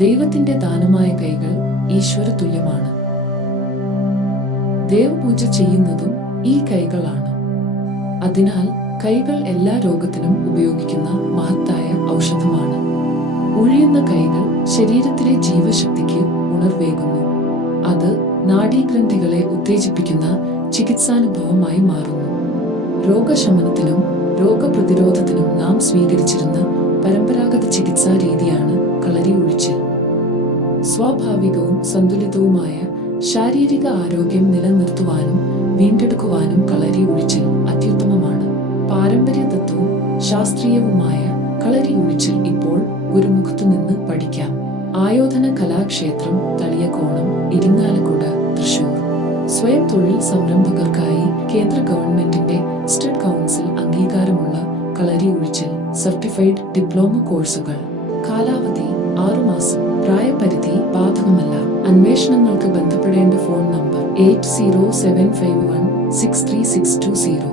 ദൈവത്തിന്റെ ദാനമായ കൈകൾ ഈശ്വര തുല്യമാണ്. ദേവപൂജ ചെയ്യുന്നതും ഈ കൈകളാണ്. അതിനാൽ കൈകൾ എല്ലാ രോഗത്തിനും ഉപയോഗിക്കുന്ന മഹത്തായ ഔഷധമാണ്. ഉഴിയുന്ന കൈകൾ ശരീരത്തിലെ ജീവശക്തിക്ക് ഉണർവേകുന്നു. അത് നാഡീഗ്രന്ഥികളെ ഉത്തേജിപ്പിക്കുന്ന ചികിത്സാനുഭവമായി മാറുന്നു. രോഗശമനത്തിനും രോഗപ്രതിരോധത്തിനും നാം സ്വീകരിച്ചിരുന്ന പരമ്പരാഗത ചികിത്സാ രീതിയാണ് കളരി ഉഴിച്ചിൽ. സ്വാഭാവികവും സന്തുലിതവുമായ ശാരീരിക ആരോഗ്യം നിലനിർത്തുവാനും വീണ്ടെടുക്കുവാനും കളരി ഉഴിച്ചിൽ അത്യുത്തമമാണ്. പാരമ്പര്യതത്വവും ശാസ്ത്രീയവുമായ കളരി ഉഴിച്ചിൽ ഇപ്പോൾ ഗുരുമുഖത്തു നിന്ന് പഠിക്കാം. ആയോധന കലാക്ഷേത്രം, തളിയക്കോണം, ഇരിങ്ങാലക്കുട, തൃശൂർ. സ്വയം തൊഴിൽ സംരംഭകർക്കായി കേന്ദ്ര ഗവൺമെന്റിന്റെ സ്റ്റേറ്റ് കൗൺസിൽ അംഗീകാരമുള്ള കളരി ഉഴിച്ചിൽ സർട്ടിഫൈഡ് ഡിപ്ലോമ കോഴ്സുകൾ. കാലാവധി 6 മാസം. പ്രായപരിധി ബാധകമല്ല. അന്വേഷണങ്ങൾക്ക് ബന്ധപ്പെടേണ്ട ഫോൺ നമ്പർ 8075163620.